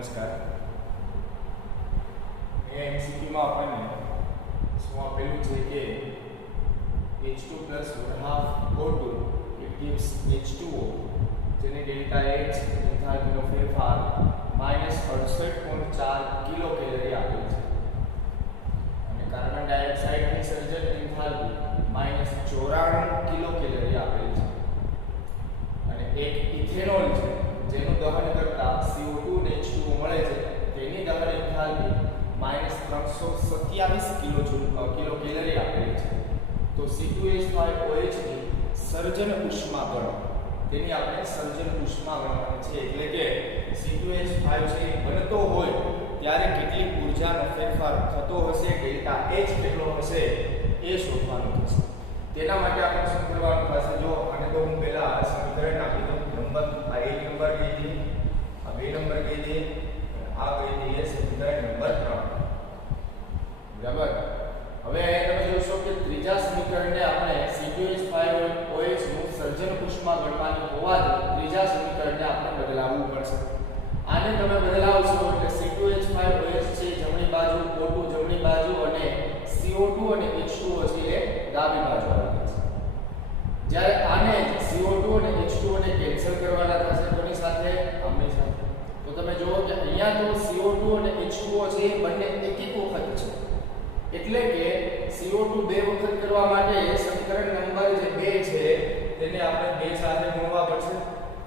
નમસ્કાર. એ એમસીક્યુમાં આપણને શું આપેલું છે કે H2 plus 1/2 O2 it gives H2O જેની ડેલ્ટા H એન્થાલ્પીનો ફેરફાર -68.4 કિલો કેલરી આપેલ છે અને કાર્બન ડાયોક્સાઇડની સર્જન એન્થાલ્પી -94 કિલો કેલરી આપેલ છે અને એક ઇથેનોલ છે જેનું દહન કરતા CO2 અને H2O મળે છે તેની દહન એન્થાલ્પી -327 કિલો કેલરી આપેલી છે. તો C2H5OH ની સર્જન ઉષ્મા ગણો તેની આપણે સર્જન ઉષ્મા ગણવાની છે એટલે કે C2H5 છે બનતો હોય ત્યારે કેટલી ઊર્જાનો ફેરફાર થતો હશે ડેલ્ટા H કેટલો હશે એ શોધવાનું થશે. તેના માટે આપણે શું કરવાનું થશે જો આને તો હું પહેલા સમીકરણ આપી દઉં નંબર આ એક નંબર કહી દઈએ આ બે નંબર કહી દઈએ આ કહી દઈએ સમીકરણ નંબર 3 બરાબર. હવે અહીંયા તમે જોશો કે ત્રીજા સમીકરણને આપણે C2H5OH નું સર્જન ઉષ્મા ગણવાની હોવાથી ત્રીજા સમીકરણને આપણે બદલાવવું પડશે. આને તમે બદલાવશો એટલે C2H5OH છે જમણી બાજુ O2 જમણી બાજુ અને CO2 અને H2O છે એ ડાબી બાજુ આવી જશે. જ્યારે આને CO2 અને H2O ને કેન્સલ કરવાના થશે કોની સાથે આમની સાથે. તો તમે જુઓ કે અહીંયા તો CO2 અને H2O છે એ બંને એક એક વખત છે એટલે કે CO2 બે વખત કરવા માટે સમીકરણ નંબર જે 2 છે તેને આપણે 2 સાથે ગુણવા પડશે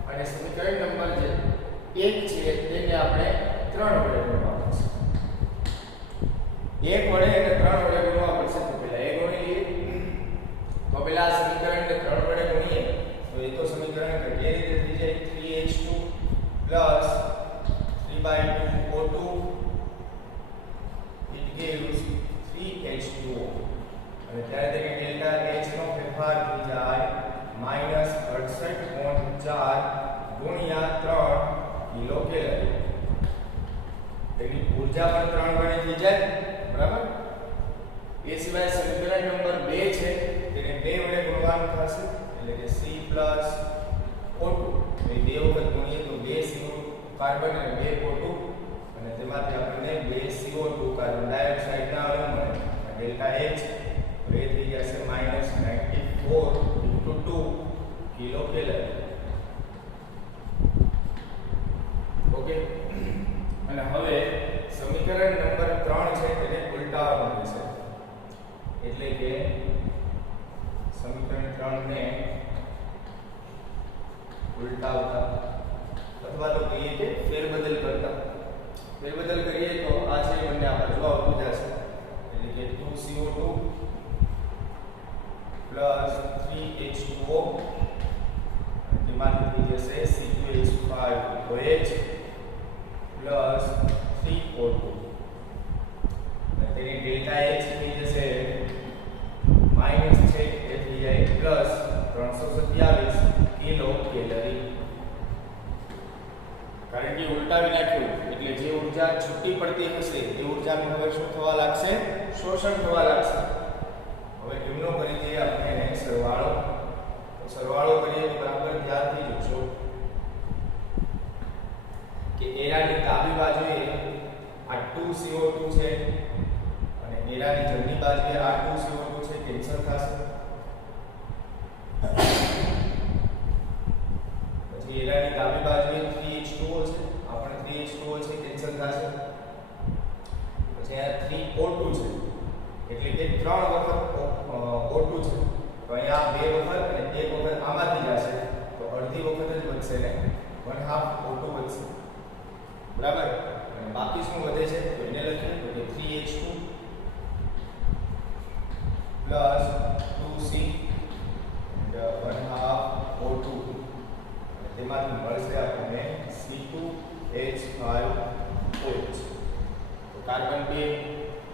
અને સમીકરણ નંબર જે 1 છે તેને આપણે 3 વડે ગુણવા પડશે. 1 વડે અને 3 વડે ગુણવા પડશે. તો પહેલા એ ગુણી લઈએ. તો પહેલા આ સમીકરણને 3 વડે ગુણીએ તો એ તો સમીકરણ કઈ રીતે થઈ જાય 3H2 3/2 O2 it gives 3H2O અને ત્યારે તેની ડેલ્ટા H નો ફેરફાર થઈ જાય -68.4 ગુણ્યા 3 કિલો કેલરી. તેની ઊર્જા પણ 3 ગણી થઈ જાય બરાબર. એ સિવાય સમીકરણ નંબર 2 છે તેને 2 વડે ગુણવાનું થશે એટલે કે C O2 એ 2 વખત ગુણીએ તો 2 CO કાર્બન અને 2 O2 અને તેમાંથી આપણને 2 CO2 કાર્બન ડાયોક્સાઇડ ના અણુ મળે ડેલ્ટા H તો એ થઈ જશે -94 * 2 કિલો કેલરી. ઓકે. અને હવે સમીકરણ નંબર 3 છે તેને ઉલટાવવાનું છે એટલે કે સમીકરણ 3 ને ઉલટાવતા અથવા તો કહીએ કે ફેરબદલ કરતા. ફેરબદલ કરીએ તો આ છે બંને આ બાજુ આવતું જશે એટલે કે 2CO2 3H2O તેમાંથી થઈ જશે C2H5OH 3O2 અને તેની ડેલ્ટા H થઈ જશે માઈનસ છે એ થઈ જાય પ્લસ 327 કિલો કેલરી. કારણ કે ઉલટાવી નાખ્યું એટલે જે ઊર્જા છૂટી પડતી હશે એ ઊર્જાનું હવે શું થવા લાગશે શોષણ થવા લાગશે. હવે એમનો કરી દઈએ આપણે સરવાળો. તો સરવાળો કરીએ તો બરાબર ધ્યાનથી જોશો કે એરાની ડાબી બાજુએ આ 2CO2 છે અને એરાની જમણી બાજુએ આ 2CO2 છે કેન્સલ થશે. પછી એરાની ડાબી બાજુએ 3H2O છે આ પણ 3H2O છે કેન્સલ થશે. પછી આ 3O2 છે એટલે કે 3 વખત O2 છે તો અહીંયા 2 વખત અને 1 વખત આમાંથી જશે તો અડધી વખત જ વધશે ને 1/2 O2 વધશે બરાબર. અને બાકી શું વધે છે તો એને લખીએ તો કે 3H2 2C and 1/2 O2 અને તેમાંથી મળશે આપણને C2H5OH. તો કાર્બન 2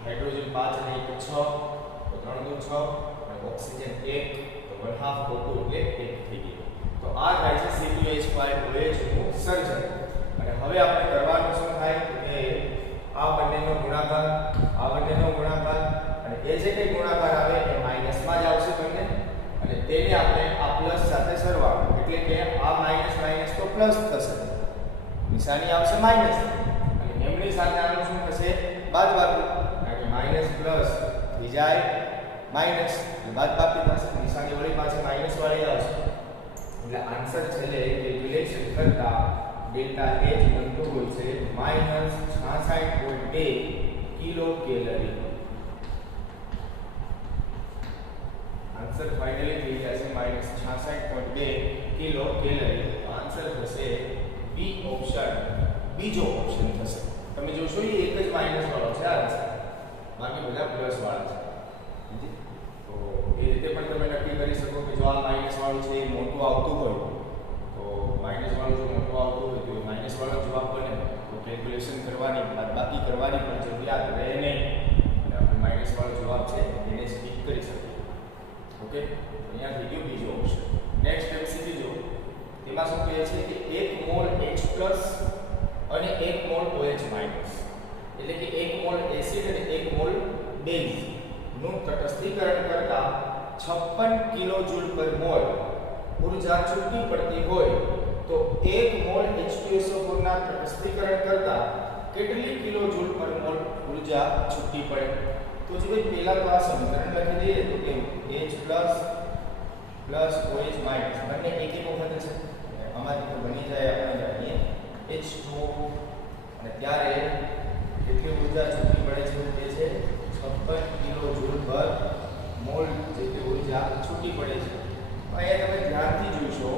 હાઇડ્રોજન 5 અને 1 6 તો 3 દુ 6 અને ઓક્સિજન 1 તો 1/2 O2 એટલે 1 થઈ ગયું. તો આ થાય છે C2H5OH નું સર્જન. અને હવે આપણે કરવાનું શું થાય કે આ બંનેનો ગુણાકાર અને એ જે કંઈ ગુણાકાર આવે એ માઈનસમાં જ આવશે બંને અને તેને આપણે આ પ્લસ સાથે સરવાળો એટલે કે આ માઈનસ તો પ્લસ થશે નિશાની આવશે માઈનસ સાથે આનું શું થશે બાદબાકી, કારણ કે માઈનસ પ્લસ થઈ જાય માઈનસ, બાદબાકી થશે, નિશાની વળી પાછી માઈનસ વાળી આવશે, એટલે આન્સર છેલ્લે કેલ્ક્યુલેશન કરતા ડેલ્ટા H બનતું હોય છે -66.2 કિલો કેલરી. આન્સર ફાઇનલી થઈ જશે -66.2 કિલો કેલરી. આન્સર થશે બી ઓપ્શન, બીજો ઓપ્શન થશે. તમે જોશો એ એક જ માઈનસ વાળો છે આન્સર, બાકી બધા પ્લસ વાળા છે. તો એ રીતે પણ તમે નક્કી કરી શકો કે જો આ માઈનસ વાળું છે એ મોટું આવતું હોય તો માઈનસ વાળું જો મોટું આવતું હોય તો માઈનસ વાળો જવાબ બને તો કેલ્ક્યુલેશન કરવાની બાદબાકી કરવાની પણ જરૂરિયાત રહે નહીં અને આપણે માઈનસ વાળો જવાબ છે એને સ્કીપ કરી શકીએ. ઓકે, અહીંયા થઈ ગયો બીજો ઓપ્શન. નેક્સ્ટ એમસીક્યુ જો, તેમાં શું કહે છે કે 1 મોલ H+ અને 1 મોલ OH-, એટલે કે 1 મોલ એસિડ અને 1 મોલ બેઝ નું તટસ્થીકરણ કરતા 56 કિલોજૂલ પર મોલ ઊર્જા છૂટી પડતી હોય તો 1 મોલ H2SO4 ના તટસ્થીકરણ કરતા કેટલી કિલોજૂલ પર મોલ ઊર્જા છૂટી પડે? તો જો ભાઈ પહેલા તો આ સમીકરણ લખી દઈએ તો કે H+ OH- બંને એક એક વખત છે, આમાંથી તો બની જાય આપણે જાણીએ H2O, અને ત્યારે કેટલી ઊર્જા છૂટી પડે છે તે છે 56 કિલોજૂલ પર મોલ જેટલી ઊર્જા છૂટી પડે છે. અહીંયા તમે ધ્યાનથી જોશો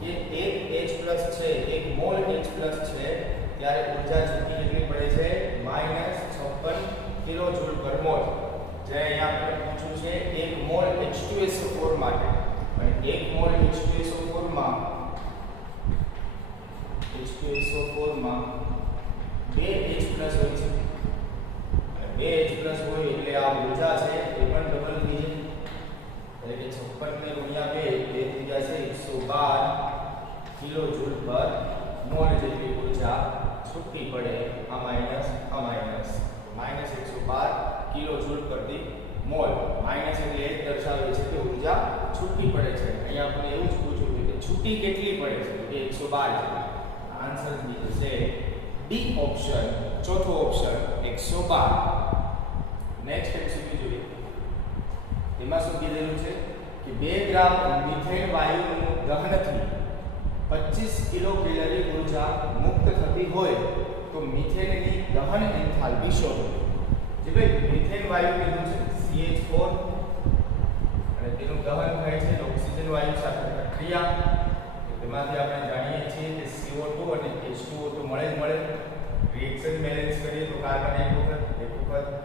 કે એક H+ છે, એક મોલ H+ છે, ત્યારે ઊર્જા છૂટી કેટલી પડે છે -56 કિલોજૂલ પર મોલ. જે અહીંયા આપણે પૂછ્યું છે 1 મોલ H2SO4 માટે, અને 1 મોલ H2SO4 માં 2 H+ હોય છે, અને 2 H+ હોય એટલે આ ઊર્જા છે એ પણ ડબલ થઈ જાય, એટલે કે 56 ને ગુણ્યા 2 એ થઈ જશે 112 કિલોજૂલ પર મોલ જેટલી ઊર્જા છૂટી પડે. આ માઈનસ -112 કિલોજૂલ પ્રતિ મોલ. માઈનસ એટલે એ દર્શાવે છે કે ઊર્જા છૂટી પડે છે. અહીંયા આપણે એવું જ પૂછ્યું કે છૂટી કેટલી પડે છે, કે 112 જેટલી. આન્સર થશે ડી ઓપ્શન, ચોથો ઓપ્શન 112. નેક્સ્ટ એમસીક્યુ જોઈએ, તેમાં શું કીધેલું છે કે 2 ગ્રામ મિથેન વાયુનું દહનથી 25 કિલો કેલરી ઊર્જા મુક્ત થતી હોય તો મિથેનની દહન એન્થાલ્પી શોધો. જે ભાઈ મિથેન વાયુ કીધું છે CH4, અને તેનું દહન થાય છે ઓક્સિજન વાયુ સાથે પ્રક્રિયા. તેમાંથી આપણે જાણીએ છીએ કે CO2 અને H2O તો મળે જ મળે. રિએક્શન બેલેન્સ કરીએ તો કાર્બન એક વખત,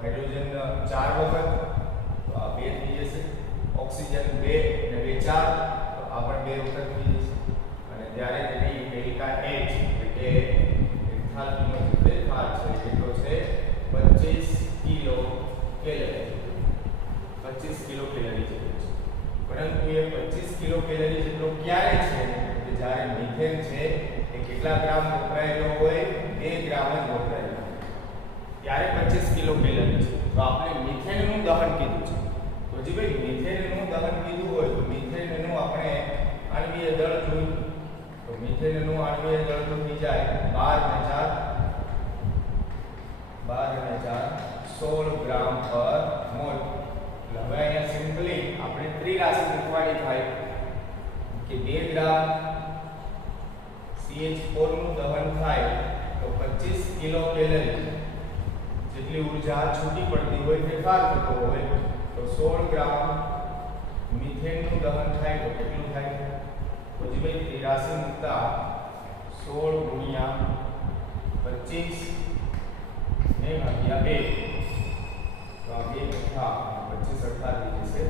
હાઇડ્રોજન 4 વખત, તો આ 2 થઈ જશે. ઓક્સિજન 2 અને 2 4, તો આ પણ 2 વખત થઈ જશે. અને ત્યારે તેની ડેલ્ટા H એટલે કે એન્થાલ્પીનો જે ફેરફાર છે કેટલો છે 25 કિલો કેલરી. 25 કિલો કેલરી જેટલો છે. પરંતુ એ 25 કિલો કેલરી જેટલો ક્યારે છે કે જ્યારે મિથેન છે એ કેટલા ગ્રામ વપરાયેલો હોય, 2 ગ્રામ જ વપરાયેલો હોય ત્યારે 25 કિલો કેલરી છે. તો આપણે મિથેનનું દહન કીધું છે, તો જે ભાઈ મિથેનનું દહન કીધું હોય તો મિથેનનું આપણે આણ્વીય દળ જોયું, તો મિથેનનું આણ્વીય દળ તો થઈ જાય 12 અને 4 16 ગ્રામ પર મોલ. એટલે હવે અહીંયા સિમ્પલી આપણે ત્રિરાશિ મૂકવાની થાય કે 2 ગ્રામ CH4 નું દહન થાય તો 25 કિલો કેલરી જેટલી ઊર્જા છૂટી પડતી હોય, ફેરફાર થતો હોય, તો 16 ગ્રામ મિથેનનું દહન થાય તો કેટલું થાય? તો જે ભાઈ ત્રિરાશિ મૂકતા 16 ગુણ્યા 25 ને ભાગ્યા 2, તો આ 2 વખત 25 18 જશે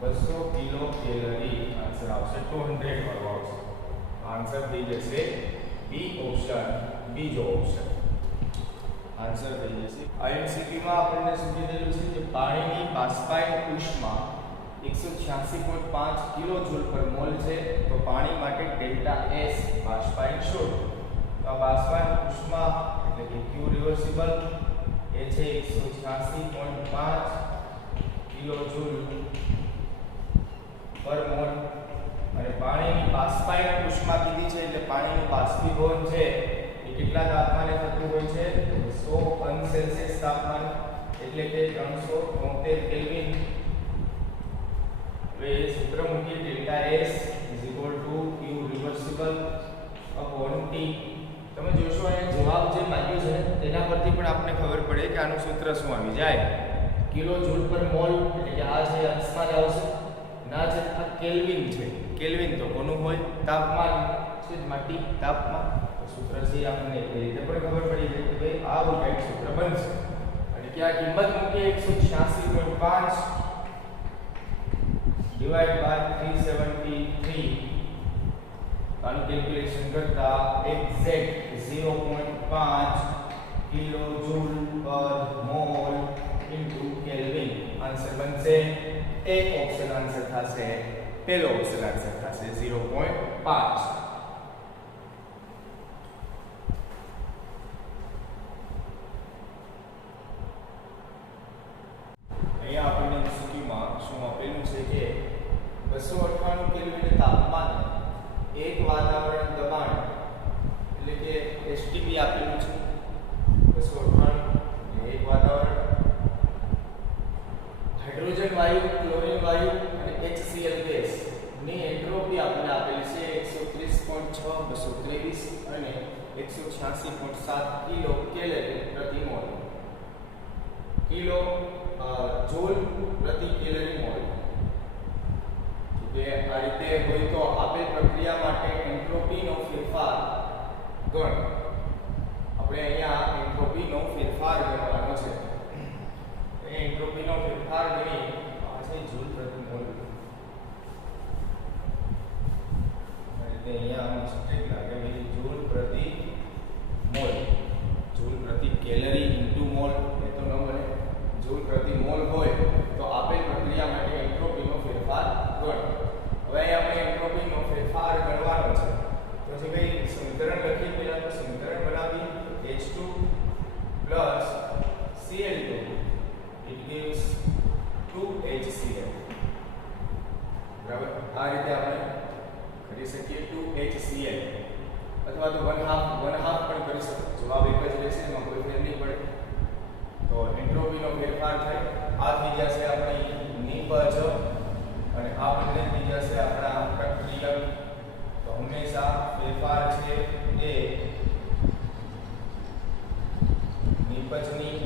200 કિલો કેલરી. આન્સર આવશે 200 વાળો આવશે. આન્સર થઈ જશે બી ઓપ્શન, બીજો ઓપ્શન. આન્સર થઈ જશે. આ એમસીક્યુ માં આપણને શું કીધેલું છે કે પાણીની બાષ્પાયન ઉષ્મા 186.5 કિલોજૂલ પર મોલ છે, તો પાણી માટે ડેલ્ટા S બાષ્પાયન શોધો. તો આ બાષ્પાયન ઉષ્મા એટલે કે Q રિવર્સિબલ એ છે 186.5 કિલોજૂલ પર મોલ, અને પાણીની બાષ્પાયન ઉષ્મા કીધી છે એટલે પાણીનું બાષ્પીભવન છે એ કેટલા તાપમાને થતું હોય છે 72 કેલ્વિન. હવે સૂત્ર મૂકીએ delta S Q reversible upon T. તમે જોશો અહીંયા જવાબ જે માંગ્યો છે તેના પરથી પણ આપણને ખબર પડે કે આનું સૂત્ર શું આવી જાય. કિલો જૂલ પર મોલ એટલે કે આ જે અંશમાં જ આવશે ના છે આ કેલ્વિન છે. કેલ્વિન તો કોનું હોય? તાપમાન છે માટી તાપમાન. તો સૂત્ર છે આપણને એ રીતે પણ ખબર પડી જાય કે ભાઈ આવું કંઈક સૂત્ર બનશે. અને કે આ કિંમત મૂકીએ 186.5 ડિવાઇડ બાય 373. આનું કેલ્ક્યુલેશન કરતા એક્ઝેક્ટ 0.5 કિલો જૂલ પર મોલ ઇન્ટુ કેલ્વિન આન્સર બનશે. એક ઓપ્શન આન્સર થશે, પહેલો ઓપ્શન આન્સર થશે 0.5. અહીંયા આપણને MCQમાં શું આપેલું છે કે 298 કેલ્વિન તાપમાન એક વાતાવરણ દબાણ એટલે કે STP આપેલું છે. 298 એક વાતાવરણ હાઇડ્રોજન વાયુ, ક્લોરીન વાયુ અને HCl ગેસ ની એન્ટ્રોપી આપણને આપેલી છે 130.6, 223 અને 186.7 કિલો કેલરી પ્રતિ મોલ. કિલો જૂલ પ્રતિ કેલરી મોલ. કે આ રીતે હોય તો આપેલ પ્રક્રિયા માટે એન્ટ્રોપીનો ફેરફાર ગણ. આપણે અહીંયા એન્ટ્રોપીનો ફેરફાર ગણવાનો છે. એન્ટ્રોપીનો ફેરફાર ગણી આ છે જૂલ પ્રતિ મોલ. આ રીતે અહીંયા મિસ્ટેક લાગે કે જૂલ પ્રતિ મોલ. જૂલ પ્રતિ કેલરી ઇન્ટુ મોલ એ તો ન બને. જૂલ પ્રતિ મોલ હોય તો આપેલ પ્રક્રિયા માટે એન્ટ્રોપીનો ફેરફાર ગણ. હવે આપણે એન્ટ્રોપીનો ફેરફાર ગણવાનો છે. તો જે ભાઈ સમીકરણ લખીએ પહેલા તો સમીકરણ બનાવી H2 Cl2 it gives 2HCl. બરાબર. આ રીતે આપણે કરી શકીએ 2HCl અથવા તો 1/2 પણ કરી શકીએ. જવાબ એક જ રહેશે, એમાં કોઈ ફેર નહીં પડે. તો એન્ટ્રોપીનો ફેરફાર થાય. આ થઈ જશે આપણી નિપજ અને આ બંને થઈ જશે આપણા પ્રક્રિયક. તો હંમેશા ફેરફાર છે એ નિપજની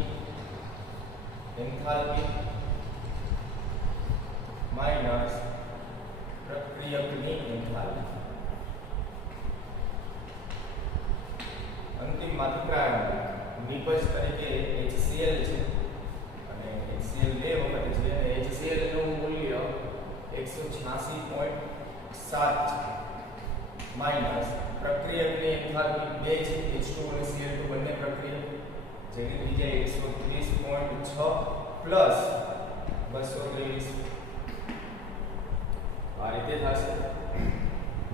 એન્થાલ્પી માઈનસ પ્રક્રિયકની એન્થાલ્પી. અંતિમ માત્રાંક નિપજ તરીકે HCl છે અને HCl બે વખત છે અને HCl નું મૂલ્ય 186.7 માઈનસ પ્રક્રિયકની એન્થાલ્પી 2 છે H2 અને Cl2 બંને પ્રક્રિયક જેની થઈ જાય 130.6 પ્લસ 223. આ રીતે થશે.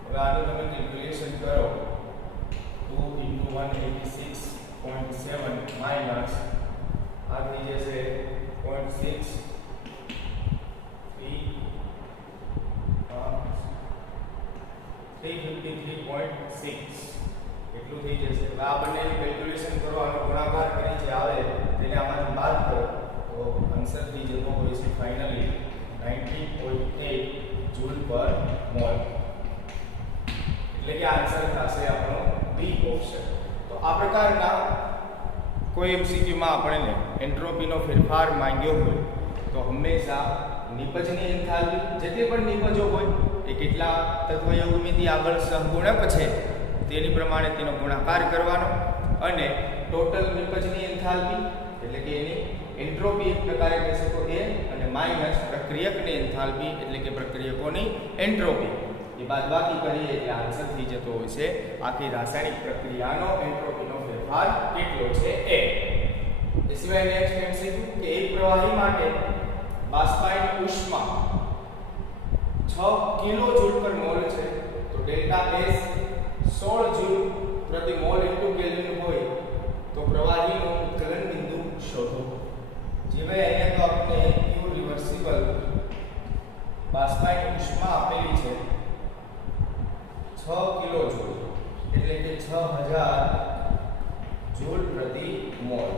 હવે આનું તમે કેલ્ક્યુલેશન કરો 2 * 186.7 માઈનસ આ થઈ જશે 0.6 353.6 એટલું થઈ જશે. હવે આ બંનેની કેલ્ક્યુલેશન કરો, આનો ગુણાકાર કરી જે આવે તેને આમાંથી બાદ કરો તો આન્સર થઈ જતો હોય છે ફાઇનલી 19.8 જૂલ પર મોલ. એટલે કે આન્સર થશે આપણો બી ઓપ્શન. તો આ પ્રકારના કોઈ MCQમાં આપણને એન્ટ્રોપીનો ફેરફાર માંગ્યો હોય તો હંમેશા નિપજની એન્થાલ્પી જેટલી પણ નિપજો હોય એ કેટલા તત્વયૌગિકથી આગળ સહગુણક છે તેની પ્રમાણે તેનો ગુણાકાર કરવાનો અને ટોટલ નિપજની એન્થાલ્પી એટલે કે એની એન્ટ્રોપી એક પ્રકારે કહી શકો એ અને માઈનસ પ્રક્રિયકની એન્થાલ્પી એટલે કે પ્રક્રિયકોની એન્ટ્રોપી એ બાદબાકી કરીએ એટલે આન્સર થઈ જતો હોય છે આખી રાસાયણિક પ્રક્રિયાનો એન્ટ્રોપીનો ફેરફાર કેટલો છે એ. એ સિવાય નેક્સ્ટ MCQ કે એક પ્રવાહી માટે બાષ્પાયન ઉષ્મા 6 કિલો જૂલ પર મોલ છે તો ડેલ્ટા S 16 જૂલ પ્રતિ મોલ ઇન્ટુ કેલ્વિન હોય તો પ્રવાહીનો ઉત્કલન બિંદુ શોધો. જે ભાઈ અહીંયા તો આપણે Q રિવર્સિબલ બાષ્પાયન ઉષ્મા આપેલી છે 6 કિલો જૂલ એટલે કે 6000 જૂલ પ્રતિ મોલ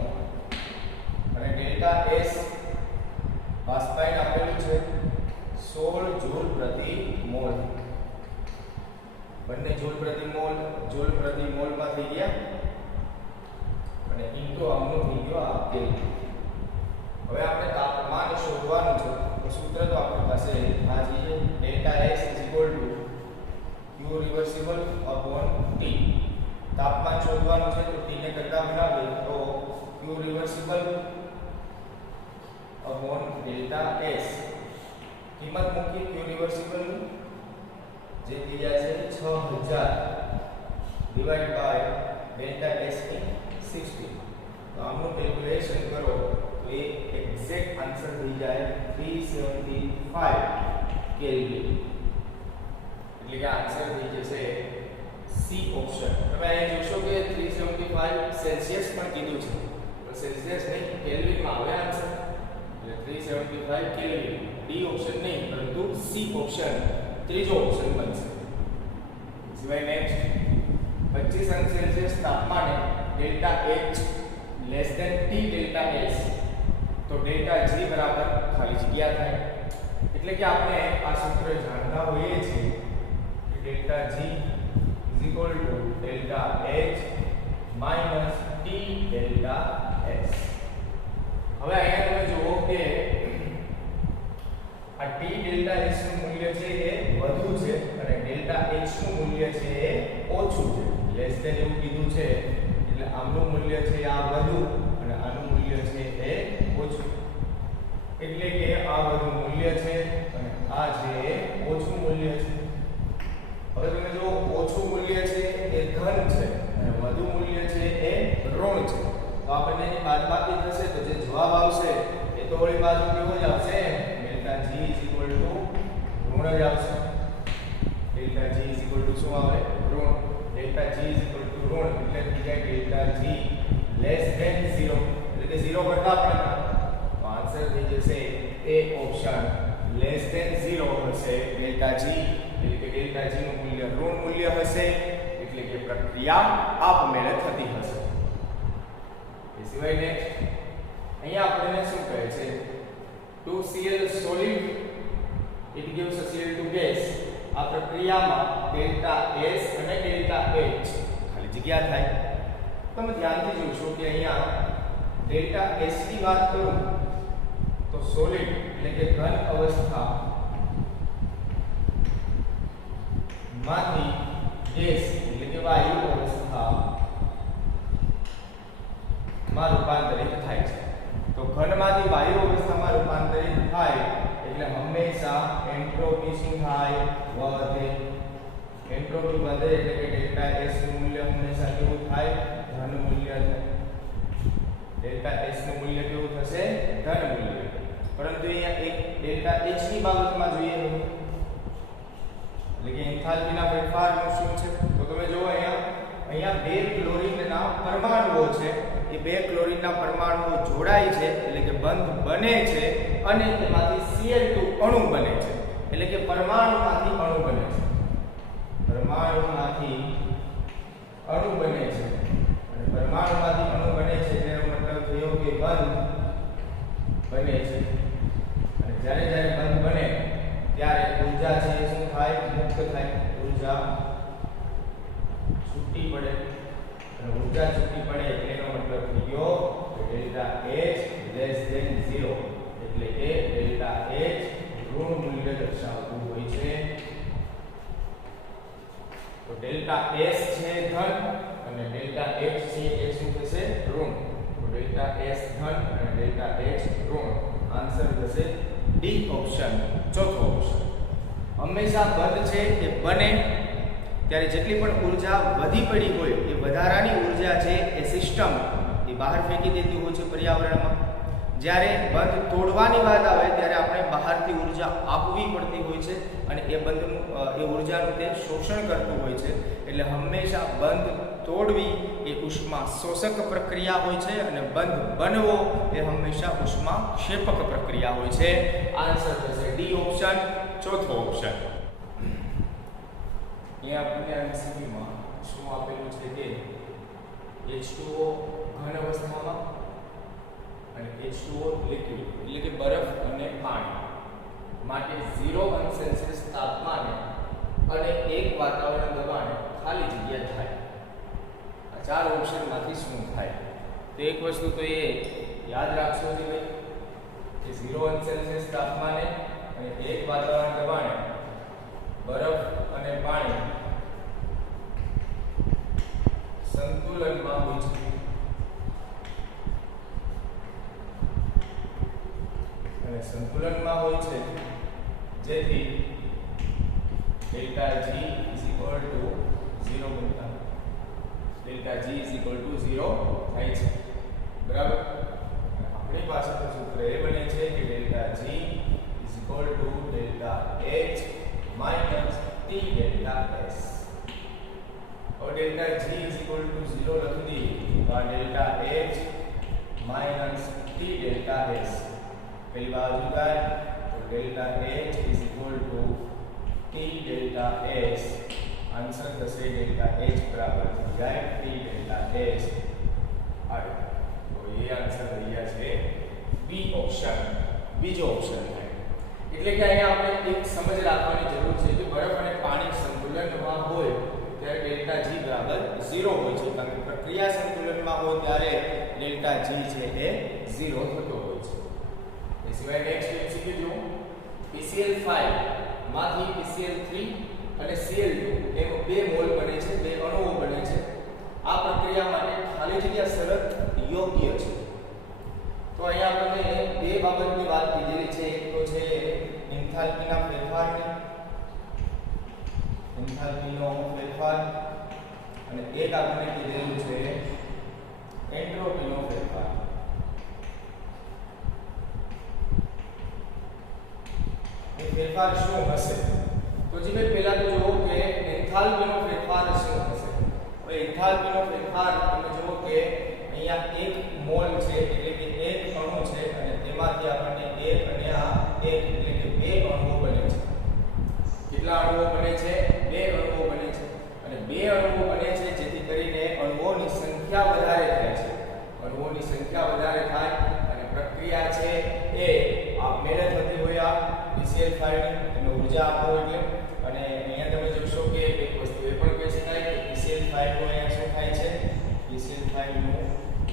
અને ડેલ્ટા S બાષ્પાયન આપેલું છે 16 જૂલ પ્રતિ મોલ. બંને જૂલ પ્રતિ મોલ માં થઈ ગયા અને ઇન્ટુ આમનું થઈ ગયો આ કેલ્વિન. હવે આપણે તાપમાન શોધવાનું છે તો સૂત્ર તો આપણી પાસે આ છે delta S q reversible upon T. તાપમાન શોધવાનું છે તો T ને કરતા બનાવીએ તો q reversible upon delta S. કિંમત મૂકી q રિવર્સિબલ જે થઈ જાય છે 6000 ડિવાઇડ બાય ડેલ્ટા S ની 60. તો આમનું કેલ્ક્યુલેશન કરો તો એ એક્ઝેક્ટ આન્સર થઈ જાય 375 કેલ્વિન. એટલે કે આન્સર થઈ જશે સી ઓપ્શન. તમે અહીં જોશો કે 375 સેલ્સિયસ પણ કીધું છે તો સેલ્સિયસ નહીં કેલ્વિનમાં આવે આન્સર. એટલે 375 કેલ્વિન. ડી ઓપ્શન નહીં પરંતુ સી ઓપ્શન ત્રીજો ઓપ્શન બનશે. સિવાય નેક્સ્ટ 25 અંશ સેલ્સિયસ તાપમાને delta H less than T delta S તો ડેલ્ટા G બરાબર ખાલી જગ્યા થાય. એટલે કે આપણે આ સૂત્ર જાણતા હોઈએ છીએ કે delta G delta H T delta S. હવે અહીંયા તમે જુઓ કે આ T ડેલ્ટા S નું મૂલ્ય છે એ વધુ છે અને ડેલ્ટા H નું મૂલ્ય છે એ ઓછું છે. લેસ ધેન એવું કીધું છે એટલે આમનું મૂલ્ય છે આ વધુ અને આનું મૂલ્ય છે એ ઓછું. એટલે કે આ વધુ મૂલ્ય છે અને આ છે એ ઓછું મૂલ્ય છે. હવે તમે જો ઓછું મૂલ્ય છે એ ધન છે અને વધુ મૂલ્ય છે એ ઋણ છે તો આપણને એની બાદબાકી થશે તો જે જવાબ આવશે એ તો ઓલી બાજુ કેવો જ આવશે ડેલ્ટા G ઋણ જ આવશે. ડેલ્ટા G શું આવે ઋણ. ડેલ્ટા G ઋણ એટલે થઈ જાય ડેલ્ટા G લેસ ધેન 0 એટલે કે 0 કરતા પણ તો આન્સર થઈ જશે એ ઓપ્શન લેસ ધેન 0 હશે ડેલ્ટા G. એટલે કે ડેલ્ટા G નું મૂલ્ય ઋણ મૂલ્ય હશે એટલે કે પ્રક્રિયા આપમેળે થતી હશે. એ સિવાય નેક્સ્ટ અહીંયા આપણને શું કહે છે 2Cl solid it gives a Cl2 gas. આ પ્રક્રિયામાં ડેલ્ટા S અને ડેલ્ટા H ખાલી જગ્યા થાય. તમે ધ્યાનથી જોશો કે અહીંયા ડેલ્ટા S ની વાત કરું તો સોલિડ એટલે કે ઘન અવસ્થા માંથી ગેસ એટલે કે વાયુ અવસ્થા માં રૂપાંતરિત થાય છે. તો ઘનમાંથી વાયુ અવસ્થામાં રૂપાંતરિત થાય એટલે હંમેશા એન્ટ્રોપી શું થાય વધે. એન્ટ્રોપી વધે એટલે કે ડેલ્ટા S નું મૂલ્ય હંમેશા કેવું થાય ધન મૂલ્ય થાય. ડેલ્ટા S નું મૂલ્ય કેવું થશે ધન મૂલ્ય. પરંતુ અહીંયા એક ડેલ્ટા H ની બાબતમાં જોઈએ એટલે કે એન્થાલ્પીના ફેરફારનું શું છે તો તમે જુઓ અહીંયા બે ક્લોરીનના પરમાણુઓ છે. એ બે ક્લોરીનના પરમાણુઓ જોડાય છે એટલે કે બંધ બને છે અને તેમાંથી Cl2 અણુ બને છે. એટલે કે પરમાણુમાંથી અણુ બને છે. પરમાણુમાંથી અણુ બને છે અને પરમાણુમાંથી અણુ બને છે તેનો મતલબ થયો કે બંધ બને છે. અને જ્યારે જ્યારે બંધ બને ત્યારે ઊર્જા છે એ શું થાય મુક્ત થાય. ઊર્જા છૂટી પડે અને ઊર્જા છૂટી પડે એટલે એનો મતલબ થઈ ગયો કે ડેલ્ટા H લેસ ધેન 0 એટલે કે ડેલ્ટા H ઋણ મૂલ્ય દર્શાવતું હોય છે. તો ડેલ્ટા S છે ધન અને ડેલ્ટા H છે એ શું થશે ઋણ. તો ડેલ્ટા S ધન અને ડેલ્ટા H ઋણ. આન્સર થશે ડી ઓપ્શન ચોથો ઓપ્શન. હંમેશા બંધ છે એ બને ત્યારે જેટલી પણ ઊર્જા વધી પડી હોય એ વધારાની ઊર્જા છે એ સિસ્ટમ એ બહાર ફેંકી દેતી હોય છે પર્યાવરણમાં. જ્યારે બંધ તોડવાની વાત આવે ત્યારે આપણે બહારથી ઊર્જા આપવી પડતી હોય છે અને એ બંધનું એ ઊર્જાનું તે શોષણ કરતું હોય છે. એટલે હંમેશા બંધ તોડવી એ ઉષ્મા શોષક પ્રક્રિયા હોય છે અને બંધ બનવો એ હંમેશા ઉષ્મા ક્ષેપક પ્રક્રિયા હોય છે. આન્સર થશે ડી ઓપ્શન ચોથો ઓપ્શન. અહીંયા આપણને એમસીક્યુમાં શું આપેલું છે કે H2O ઘન અવસ્થામાં અને H2O લિક્વિડ એટલે કે બરફ અને પાણી માટે 0 સેલ્સિયસ તાપમાને અને 1 વાતાવરણ દબાણે ખાલી જગ્યા થાય. આ ચાર ઓપ્શનમાંથી શું થાય? તો એક વસ્તુ તો એ યાદ રાખશો કે ભાઈ કે 0 સેલ્સિયસ તાપમાને અને 1 વાતાવરણ દબાણે બરફ અને પાણી સંતુલનમાં હોય છે. અને સંતુલનમાં હોય છે જેથી ડેલ્ટા G = 0 બનતા ડેલ્ટા G = 0 થાય છે. બરાબર. આપણી પાસે તો સૂત્ર એ બને છે કે delta G = delta H minus T delta S. और डेल्टा G = 0 रख दी तो delta H minus T delta S पहली बाजू का तो delta H = T delta S answer થશે डेल्टा H बराबर થઈ જાય T डेल्टा S આવે. તો એ આન્સર થઈ ગયા છે બી ઓપ્શન. બીજો ઓપ્શન થાય એટલે કે અહીંયા આપણે એક સમજ રાખવાની જરૂર છે કે બરફ અને પાણી સંતુલનમાં હોય ત્યારે ડેલ્ટા G બરાબર 0 હોય છે કારણ કે પ્રક્રિયા સંતુલનમાં હોય ત્યારે ડેલ્ટા G છે એ 0 થતો હોય છે. એ સિવાય નેક્સ્ટ MCQ જો PCl5 માંથી PCl3 અને Cl2 એમ બે મોલ બને છે, બે અણુઓ બને છે. આ પ્રક્રિયા માટે ખાલી જગ્યા શરત યોગ્ય છે. તો અહીંયા આપણે બે બાબતની વાત કીધેલી છે. એક તો છે એન્થાલ્પીના ફેરફારની એન્થાલ્પીનો ફેરફાર અને એક આપણે કીધેલું છે એન્ટ્રોપીનો ફેરફાર. એ ફેરફાર શું હશે? તો જી ભાઈ પહેલા તો જુઓ કે એન્થાલ્પીનો ફેરફાર શું હશે. હવે એન્થાલ્પીનો ફેરફાર તમે જુઓ કે અહીંયા એક મોલ છે એટલે કે એક અણુ છે અને તેમાંથી આપણને એક અને આ એક એટલે કે બે અણુઓ બને છે. કેટલા અણુઓ બને છે? બે અણુઓ બને છે. અને બે અણુઓ બને છે જેથી કરીને અણુઓની સંખ્યા વધારે થાય છે. અણુઓની સંખ્યા વધારે થાય અને પ્રક્રિયા છે એ આપમેળે થતી હોય. આ PCl5 ની ઊર્જા આપો એટલે અને અહીંયા તમે જોશો કે એક વસ્તુ એ પણ કહી શકાય કે PCl5 નું અહીંયા શું થાય છે? PCl5 નું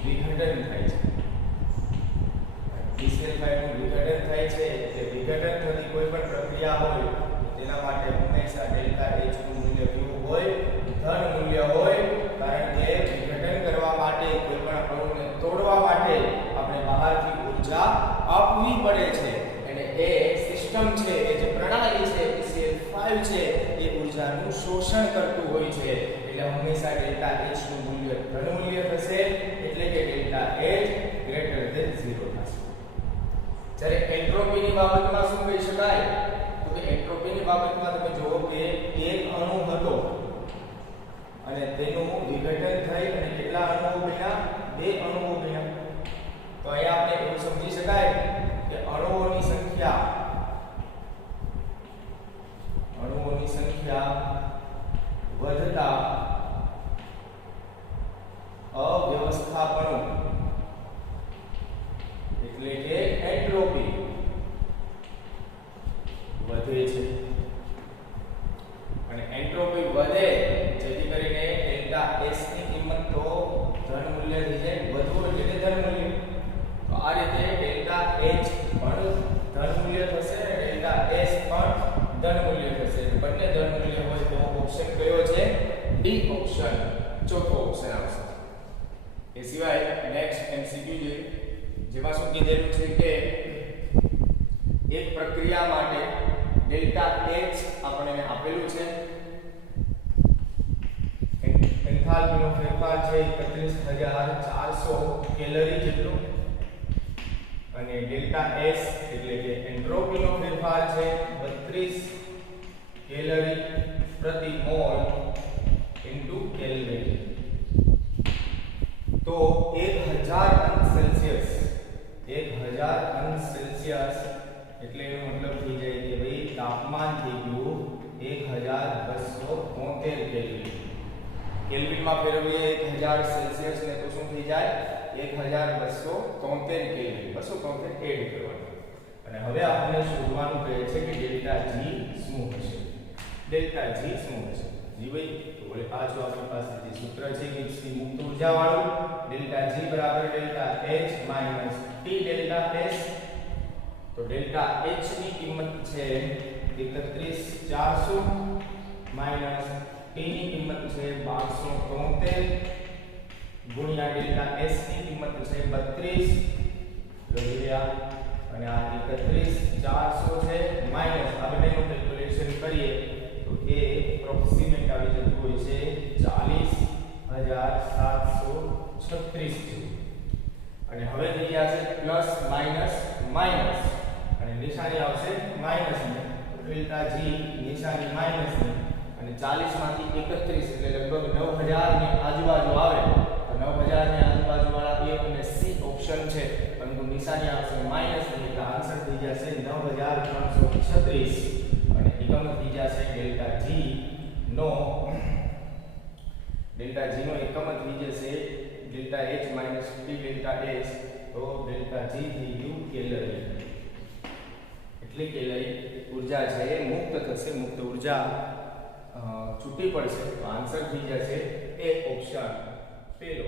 વિઘટન થાય છે. PCl5 નું વિઘટન થાય છે. જે વિઘટન થતી કોઈ પણ પ્રક્રિયા હોય તેના માટે હંમેશા ડેલ્ટા H નું મૂલ્ય કેવું હોય? ધન મૂલ્ય હોય. કારણ કે વિઘટન કરવા માટે કોઈ પણ અણુને તોડવા માટે આપણે બહારથી ઊર્જા આપવી પડે છે અને એ સિસ્ટમ છે, એ જે પ્રણાલી છે PCl5 છે એ ઊર્જાનું શોષણ કરતું હોય છે. એટલે હંમેશા ડેલ્ટા H નું મૂલ્ય ધન મૂલ્ય થશે એટલે કે ડેલ્ટા H > 0 થશે. જ્યારે એન્ટ્રોપીની બાબતમાં શું કહી શકાય? તો કે એન્ટ્રોપીની બાબતમાં તમે જુઓ કે એક અણુ હતો અને તેનું વિઘટન થઈ અને કેટલા અણુઓ બન્યા? બે અણુઓ બન્યા. તો અહીંયા આપણે એવું સમજી શકાય કે અણુઓની સંખ્યા વધતા અવ્યવસ્થાપણું એટલે કે એન્ટ્રોપી વધે છે. અને એન્ટ્રોપી વધે જેથી કરીને ડેલ્ટા S ની કિંમત તો ધન મૂલ્ય થઈ જાય. વધવું એટલે કે ધન મૂલ્ય. તો આ રીતે ડેલ્ટા H પણ ધન મૂલ્ય થશે અને ડેલ્ટા S પણ ધન મૂલ્ય થશે. બંને ધન મૂલ્ય હોય તો ઓપ્શન કયો છે? ડી ઓપ્શન ચોથો ઓપ્શન આવશે. એ સિવાય નેક્સ્ટ MCQ જોઈએ જેમાં શું કીધેલું છે કે એક પ્રક્રિયા માટે ડેલ્ટા H આપણને આપેલું છે. એન્થાલ્પીનો ફેરફાર છે 31400 કેલરી જેટલું અને ડેલ્ટા S એટલે કે એન્ટ્રોપીનો ફેરફાર છે 32 કેલરી પ્રતિ મોલ ઇન્ટુ કેલ્વિન. તો 1000 અંશ સેલ્સિયસ 1000 અંશ સેલ્સિયસ એટલે એનો મતલબ થઈ જાય કે ભાઈ તાપમાન થઈ ગયું 1273 કેલ્વિન. કેલ્વિનમાં ફેરવીએ 1000 સેલ્સિયસ ને તો શું થઈ જાય? 1273 કેલ્વિન 273 એડ કરવાનું. અને હવે આપણે શોધવાનું કહે છે કે ડેલ્ટા જી શું હશે. ડેલ્ટા જી શું હશે? જી ભાઈ તો બોલે પાછું આપણી પાસે જે સૂત્ર છે કે ની મુક્ત ઊર્જા વાળું ડેલ્ટા જી બરાબર delta H minus T delta S. તો ડેલ્ટા એચ ની કિંમત છે 31400 માઈનસ ટી ની કિંમત છે 1273 ગુણ્યા ડેલ્ટા એસ ની કિંમત છે 32 લઈ રહ્યા અને આ 31400 છે માઈનસ આ બંનેનું કેલ્ક્યુલેશન કરીએ તો એ એપ્રોક્સિમેટ આવી જતું હોય છે 40736 અને હવે થઈ ગયા છે પ્લસ માઈનસ માઈનસ અને નિશાની આવશે માઈનસ ની. તો ડેલ્ટા જી નિશાની માઈનસ ની અને 40 માંથી 31 એટલે લગભગ 9000 ની આજુબાજુ આવે. તો 9000 ની આજુબાજુ વાળા એ અને સી ઓપ્શન છે પરંતુ નિશાની આવશે માઈનસ ની એટલે આન્સર થઈ જશે 9336 અને એકમ થઈ જશે ડેલ્ટા જી નો એકમ થઈ જશે delta H minus T delta H. તો ડેલ્ટા જી થઈ ગયું કેલરી. એટલી કેલરી ઊર્જા છે એ મુક્ત થશે. મુક્ત ઊર્જા છૂટી પડશે તો આન્સર થઈ જશે એ ઓપ્શન પેલો.